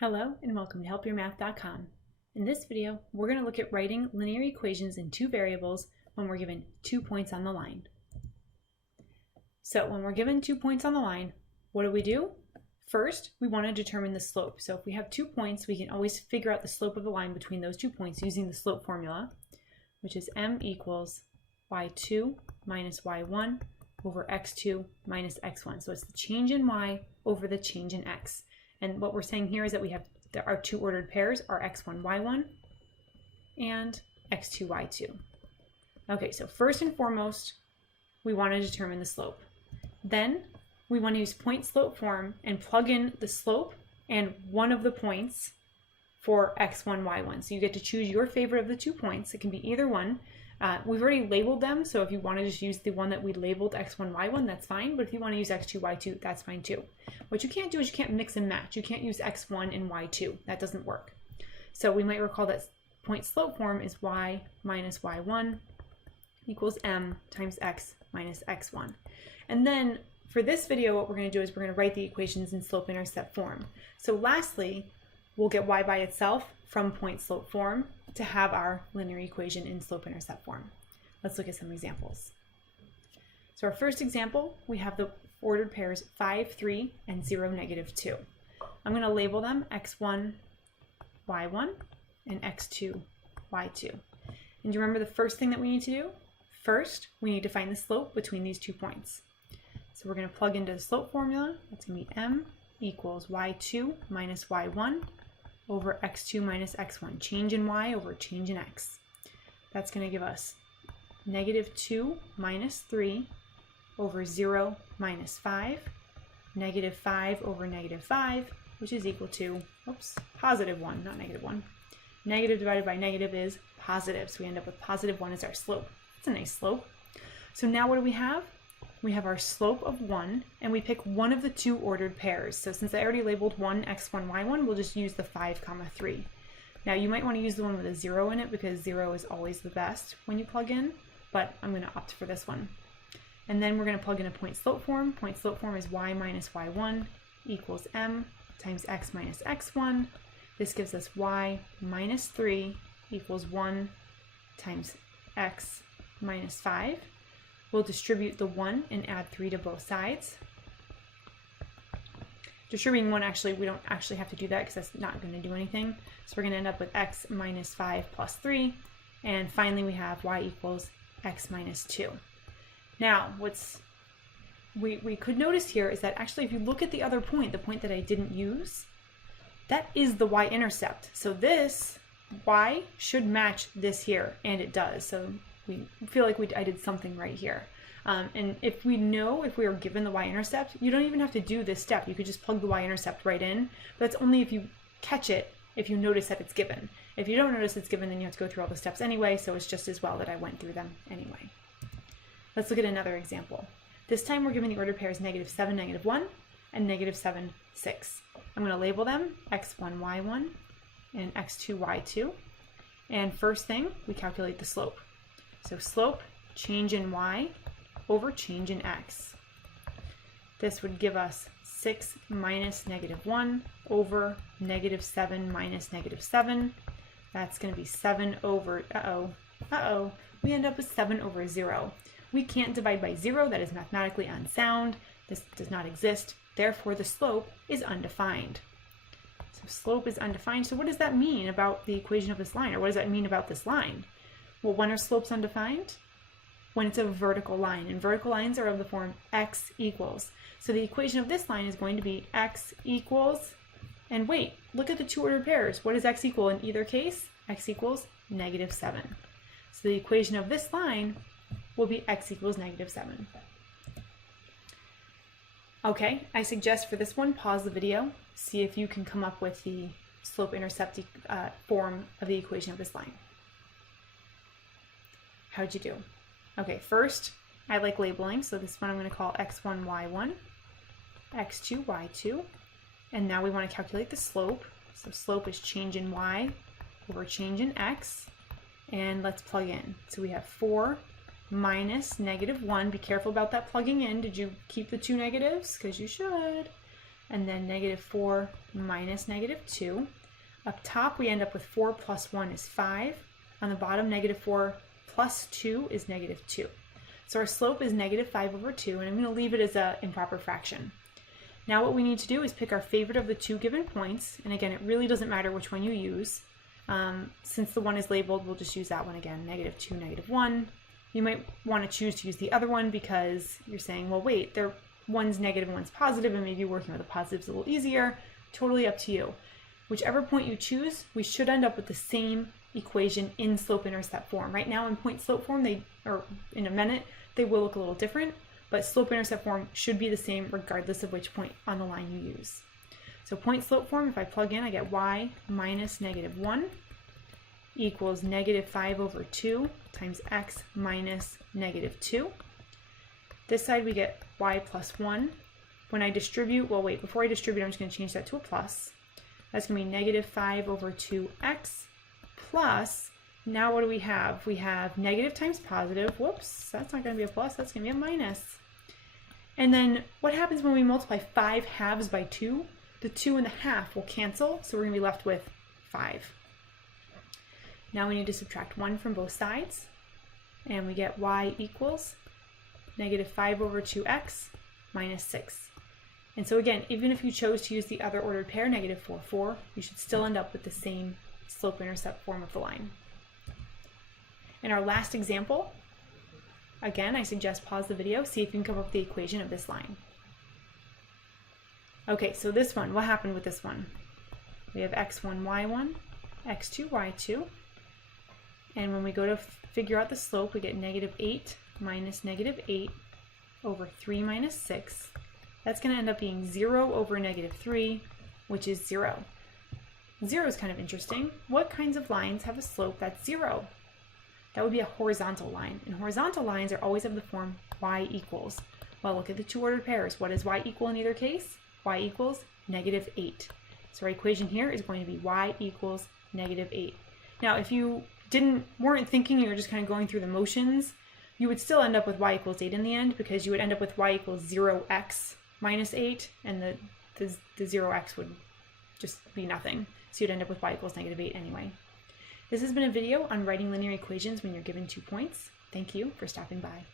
Hello and welcome to helpyourmath.com. In this video, we're going to look at writing linear equations in two variables when we're given 2 points on the line. So when we're given 2 points on the line, what do? First, we want to determine the slope. So if we have 2 points, we can always figure out the slope of the line between those 2 points using the slope formula, which is m equals y2 minus y1 over x2 minus x1. So it's the change in y over the change in x. And what we're saying here is that we have our two ordered pairs are x1, y1 and x2, y2. Okay, so first and foremost, we want to determine the slope. Then we want to use point slope form and plug in the slope and one of the points for x1, y1. So you get to choose your favorite of the 2 points. It can be either one. We've already labeled them, so if you want to just use the one that we labeled x1, y1, that's fine. But if you want to use x2, y2, that's fine too. What you can't do is you can't mix and match. You can't use x1 and y2. That doesn't work. So we might recall that point slope form is y minus y1 equals m times x minus x1. And then for this video, what we're going to do is we're going to write the equations in slope-intercept form. So lastly, we'll get y by itself from point slope form to have our linear equation in slope-intercept form. Let's look at some examples. So our first example, we have the ordered pairs 5, 3, and 0, negative 2. I'm going to label them x1, y1, and x2, y2. And you remember the first thing that we need to do? First, we need to find the slope between these 2 points. So we're going to plug into the slope formula. That's going to be m equals y2 minus y1 over x2 minus x1. Change in y over change in x. That's going to give us negative 2 minus 3 over 0 minus 5, negative 5 over negative 5, which is equal to, positive 1, not negative 1. Negative divided by negative is positive, so we end up with positive 1 as our slope. That's a nice slope. So now what do we have? We have our slope of 1, and we pick one of the 2 ordered pairs. So since I already labeled one x1, y1, we'll just use the 5, 3. Now you might want to use the one with a 0 in it because 0 is always the best when you plug in, but I'm going to opt for this one. And then we're going to plug in a point slope form. Point slope form is y minus y1 equals m times x minus x1. This gives us y minus 3 equals 1 times x minus 5. We'll distribute the 1 and add 3 to both sides. Distributing 1, actually, we don't actually have to do that because that's not going to do anything. So we're going to end up with x minus 5 plus 3. And finally, we have y equals x minus 2. Now, we could notice here is that actually if you look at the other point, the point that I didn't use, that is the y-intercept. So this y should match this here, and it does. So we feel like I did something right here. And if we are given the y-intercept, you don't even have to do this step. You could just plug the y-intercept right in. But that's only if you catch it, if you notice that it's given. If you don't notice it's given, then you have to go through all the steps anyway, so it's just as well that I went through them anyway. Let's look at another example. This time we're given the ordered pairs negative 7, negative 1, and negative 7, 6. I'm going to label them x1, y1, and x2, y2. And first thing, we calculate the slope. So slope, change in y over change in x. This would give us 6 minus negative 1 over negative 7 minus negative 7. That's going to be 7 over, we end up with 7 over 0. We can't divide by 0. That is mathematically unsound. This does not exist. Therefore, the slope is undefined. So slope is undefined. So what does that mean about the equation of this line? Or what does that mean about this line? Well, when are slopes undefined? When it's a vertical line. And vertical lines are of the form x equals. So the equation of this line is going to be x equals, and wait, look at the 2 ordered pairs. What does x equal in either case? X equals negative 7. So the equation of this line will be x equals negative 7. Okay, I suggest for this one, pause the video, see if you can come up with the slope-intercept form of the equation of this line. How'd you do? Okay, first, I like labeling, so this one I'm going to call x1, y1, x2, y2, and now we want to calculate the slope. So slope is change in y over change in x, and let's plug in. So we have 4 minus negative 1. Be careful about that plugging in. Did you keep the 2 negatives? Because you should. and then -4 minus -2. Up top, we end up with 4 plus 1 is 5. On the bottom, -4 plus 2 is -2. So our slope is -5/2, and I'm going to leave it as an improper fraction. Now what we need to do is pick our favorite of the two given points, and again, it really doesn't matter which one you use. Since the one is labeled, we'll just use that one again, -2, -1. You might want to choose to use the other one because you're saying, well, wait, one's negative and one's positive, and maybe working with the positives a little easier. Totally up to you. Whichever point you choose, we should end up with the same equation in slope-intercept form. Right now in point-slope form, or in a minute, they will look a little different, but slope-intercept form should be the same regardless of which point on the line you use. So point-slope form, if I plug in, I get y minus -1 equals -5/2 times x minus -2. This side we get y plus 1. When I distribute, well wait, before I distribute, I'm just going to change that to a plus. That's going to be -5/2x plus, now what do we have? We have negative times positive. Whoops, that's not going to be a plus, that's going to be a minus. And then what happens when we multiply 5 halves by 2? The 2 and the half will cancel, so we're going to be left with 5. Now we need to subtract 1 from both sides, and we get y equals -5/2x minus 6. And so again, even if you chose to use the other ordered pair, -4, 4, you should still end up with the same slope-intercept form of the line. In our last example, again, I suggest pause the video, see if you can come up with the equation of this line. Okay, so this one, what happened with this one? We have x1, y1, x2, y2, and when we go to figure out the slope, we get -8 minus -8 over 3 minus 6. That's going to end up being 0 over -3, which is 0. 0 is kind of interesting. What kinds of lines have a slope that's 0? That would be a horizontal line, and horizontal lines are always of the form y equals. Well, look at the two ordered pairs. What does y equal in either case? Y equals -8. So our equation here is going to be y equals -8. Now, if you weren't thinking, you were just kind of going through the motions, you would still end up with y equals 8 in the end, because you would end up with y equals 0x minus 8, and the 0x would just be nothing. So you'd end up with y equals -8 anyway. This has been a video on writing linear equations when you're given 2 points. Thank you for stopping by.